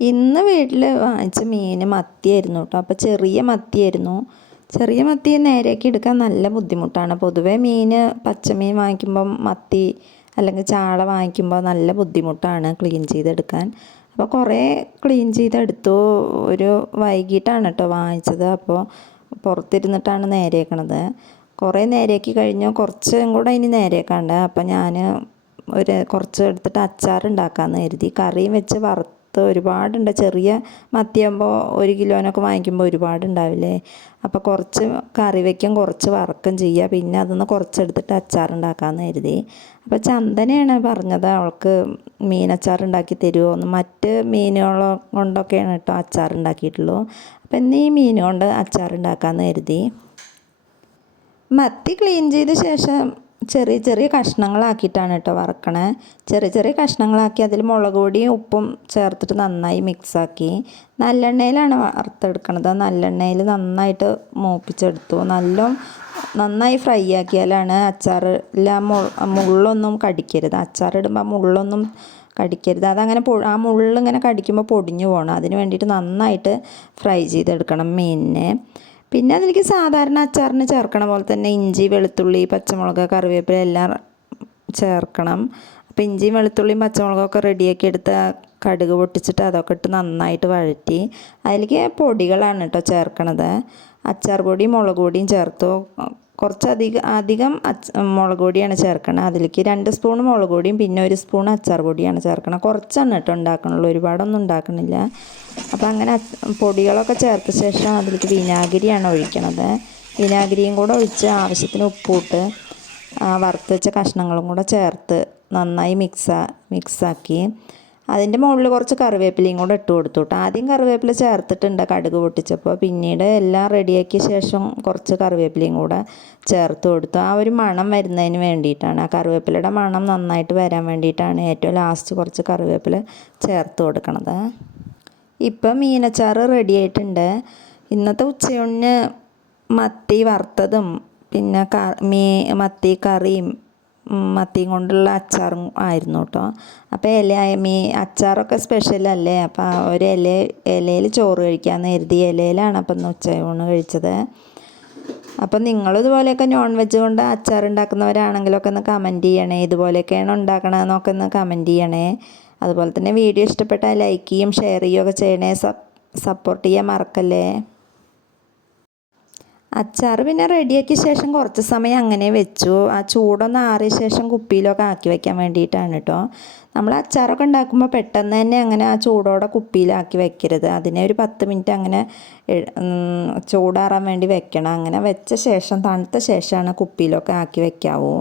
ഇന്ന് വീട്ടിൽ വാങ്ങിച്ച മീൻ മത്തിയായിരുന്നു കേട്ടോ. അപ്പോൾ ചെറിയ മത്തിയായിരുന്നു. ചെറിയ മത്തി നേരെയാക്കി എടുക്കാൻ നല്ല ബുദ്ധിമുട്ടാണ്. പൊതുവേ മീൻ പച്ചമീൻ വാങ്ങിക്കുമ്പം മത്തി അല്ലെങ്കിൽ ചാള വാങ്ങിക്കുമ്പോൾ നല്ല ബുദ്ധിമുട്ടാണ് ക്ലീൻ ചെയ്തെടുക്കാൻ. അപ്പോൾ കുറേ ക്ലീൻ ചെയ്തെടുത്തു. ഒരു വൈകിട്ടാണ് കേട്ടോ വാങ്ങിച്ചത്. അപ്പോൾ പുറത്തിരുന്നിട്ടാണ് നേരെയാക്കണത്. കുറേ നേരെയാക്കി കഴിഞ്ഞു. കുറച്ചും കൂടെ ഇനി നേരെയാക്കാണ്ട്. അപ്പോൾ ഞാൻ കുറച്ച് എടുത്തിട്ട് അച്ചാർ ഉണ്ടാക്കാമെന്ന് കരുതി. കറിയും വെച്ച് വറുത്ത് ഒരുപാടുണ്ട്. ചെറിയ മത്തിയാകുമ്പോൾ 1 കിലോനൊക്കെ വാങ്ങിക്കുമ്പോൾ ഒരുപാടുണ്ടാവില്ലേ. അപ്പോൾ കുറച്ച് കറി വയ്ക്കും, കുറച്ച് വറക്കും ചെയ്യുക. പിന്നെ അതൊന്ന് കുറച്ചെടുത്തിട്ട് അച്ചാർ ഉണ്ടാക്കാമെന്ന് കരുതി. അപ്പോൾ ചന്ദനയാണ് പറഞ്ഞത് അവൾക്ക് മീനച്ചാർ ഉണ്ടാക്കി തരുമോ എന്ന്. മറ്റ് മീനുകൾ കൊണ്ടൊക്കെയാണ് കേട്ടോ അച്ചാർ ഉണ്ടാക്കിയിട്ടുള്ളൂ. അപ്പോൾ ഇന്ന് ഈ മീൻ കൊണ്ട് അച്ചാർ ഉണ്ടാക്കാമെന്ന് കരുതി. മത്തി ക്ലീൻ ചെയ്ത ശേഷം ചെറിയ ചെറിയ കഷ്ണങ്ങളാക്കിയിട്ടാണ് കേട്ടോ വറക്കണേ. ചെറിയ ചെറിയ കഷ്ണങ്ങളാക്കി അതിൽ മുളക് പൊടിയും ഉപ്പും ചേർത്തിട്ട് നന്നായി മിക്സാക്കി നല്ലെണ്ണയിലാണ് വറുത്തെടുക്കണത്. നല്ലെണ്ണയിൽ നന്നായിട്ട് മൂപ്പിച്ചെടുത്തു. നന്നായി ഫ്രൈ ആക്കിയാലാണ് അച്ചാറിൽ മുള്ളൊന്നും കടിക്കരുത്. അച്ചാറിടുമ്പോൾ മുള്ളൊന്നും കടിക്കരുത്. അതങ്ങനെ ആ മുള്ളിങ്ങനെ കടിക്കുമ്പോൾ പൊടിഞ്ഞു പോകണം. അതിന് വേണ്ടിയിട്ട് നന്നായിട്ട് ഫ്രൈ ചെയ്തെടുക്കണം മീനിനെ. പിന്നെ അതിലേക്ക് സാധാരണ അച്ചാറിന് ചേർക്കണ പോലെ തന്നെ ഇഞ്ചി, വെളുത്തുള്ളി, പച്ചമുളക്, കറിവേപ്പില എല്ലാം ചേർക്കണം. അപ്പോൾ ഇഞ്ചിയും വെളുത്തുള്ളിയും പച്ചമുളകൊക്കെ റെഡിയാക്കി എടുത്ത് കടുക് പൊട്ടിച്ചിട്ട് അതൊക്കെ ഇട്ട് നന്നായിട്ട് വഴറ്റി അതിലേക്ക് പൊടികളാണ് കേട്ടോ ചേർക്കണത്. അച്ചാർ പൊടിയും മുളക് പൊടിയും ചേർത്തു. അധികം മുളക് പൊടിയാണ് ചേർക്കണം. അതിലേക്ക് 2 സ്പൂൺ മുളക് പൊടിയും പിന്നെ 1 സ്പൂൺ അച്ചാർ പൊടിയാണ് ചേർക്കണം. കുറച്ചാണ് കേട്ടോ ഉണ്ടാക്കണുള്ളൂ, ഒരുപാടൊന്നും ഉണ്ടാക്കണില്ല. അപ്പോൾ അങ്ങനെ പൊടികളൊക്കെ ചേർത്ത ശേഷം അതിലേക്ക് വിനാഗിരിയാണ് ഒഴിക്കണത്. വിനാഗിരിയും കൂടെ ഒഴിച്ച് ആവശ്യത്തിന് ഉപ്പിട്ട് വറുത്ത് വെച്ച കഷ്ണങ്ങളും കൂടെ ചേർത്ത് നന്നായി മിക്സാക്കി അതിൻ്റെ മുകളിൽ കുറച്ച് കറിവേപ്പിലയും കൂടെ ഇട്ട് കൊടുത്തു കേട്ടോ. ആദ്യം കറിവേപ്പില ചേർത്തിട്ടുണ്ട് കടുക് പൊട്ടിച്ചപ്പോൾ. പിന്നീട് എല്ലാം റെഡിയാക്കിയ ശേഷം കുറച്ച് കറിവേപ്പിലയും കൂടെ ചേർത്ത് കൊടുത്തു. ആ ഒരു മണം വരുന്നതിന് വേണ്ടിയിട്ടാണ്, ആ കറിവേപ്പിലയുടെ മണം നന്നായിട്ട് വരാൻ വേണ്ടിയിട്ടാണ് ഏറ്റവും ലാസ്റ്റ് കുറച്ച് കറിവേപ്പില ചേർത്ത് കൊടുക്കണത്. ഇപ്പം മീനച്ചാറ് റെഡി ആയിട്ടുണ്ട്. ഇന്നത്തെ ഉച്ചയൂണിന് മത്തി വറുത്തതും പിന്നെ മത്തി കറിയും മത്തിയും കൊണ്ടുള്ള അച്ചാറും ആയിരുന്നു കേട്ടോ. അപ്പോൾ അച്ചാറൊക്കെ സ്പെഷ്യലല്ലേ. അപ്പോൾ ഒരു ഇലയിൽ ചോറ് കഴിക്കാമെന്ന് കരുതി ഇലയിലാണ് അപ്പം ഇന്ന് ഉച്ചയൂണ് കഴിച്ചത്. അപ്പം നിങ്ങളിതുപോലെയൊക്കെ നോൺ വെജ് കൊണ്ട് അച്ചാർ ഉണ്ടാക്കുന്നവരാണെങ്കിലൊക്കെ ഒന്ന് കമൻറ്റ് ചെയ്യണേ. ഇതുപോലെയൊക്കെയാണ് ഉണ്ടാക്കണമെന്നൊക്കെ ഒന്ന് കമൻറ്റ് ചെയ്യണേ. അതുപോലെ തന്നെ വീഡിയോ ഇഷ്ടപ്പെട്ടാൽ ലൈക്ക് ചെയ്യും, ഷെയർ ചെയ്യുകയൊക്കെ ചെയ്യണേ. സപ്പോർട്ട് ചെയ്യാൻ മറക്കല്ലേ. അച്ചാർ പിന്നെ റെഡിയാക്കിയ ശേഷം കുറച്ച് സമയം അങ്ങനെ വെച്ചു. ആ ചൂടൊന്ന് ആറിയ ശേഷം കുപ്പിയിലൊക്കെ ആക്കി വയ്ക്കാൻ വേണ്ടിയിട്ടാണ് കേട്ടോ. നമ്മൾ അച്ചാറൊക്കെ ഉണ്ടാക്കുമ്പോൾ പെട്ടെന്ന് തന്നെ അങ്ങനെ ആ ചൂടോടെ കുപ്പിയിലാക്കി വെക്കരുത്. അതിനെ ഒരു 10 മിനിറ്റ് അങ്ങനെ ചൂടാറാൻ വേണ്ടി വെക്കണം. അങ്ങനെ വെച്ച ശേഷം തണുത്ത ശേഷമാണ് കുപ്പിയിലൊക്കെ ആക്കി വെക്കാവൂ.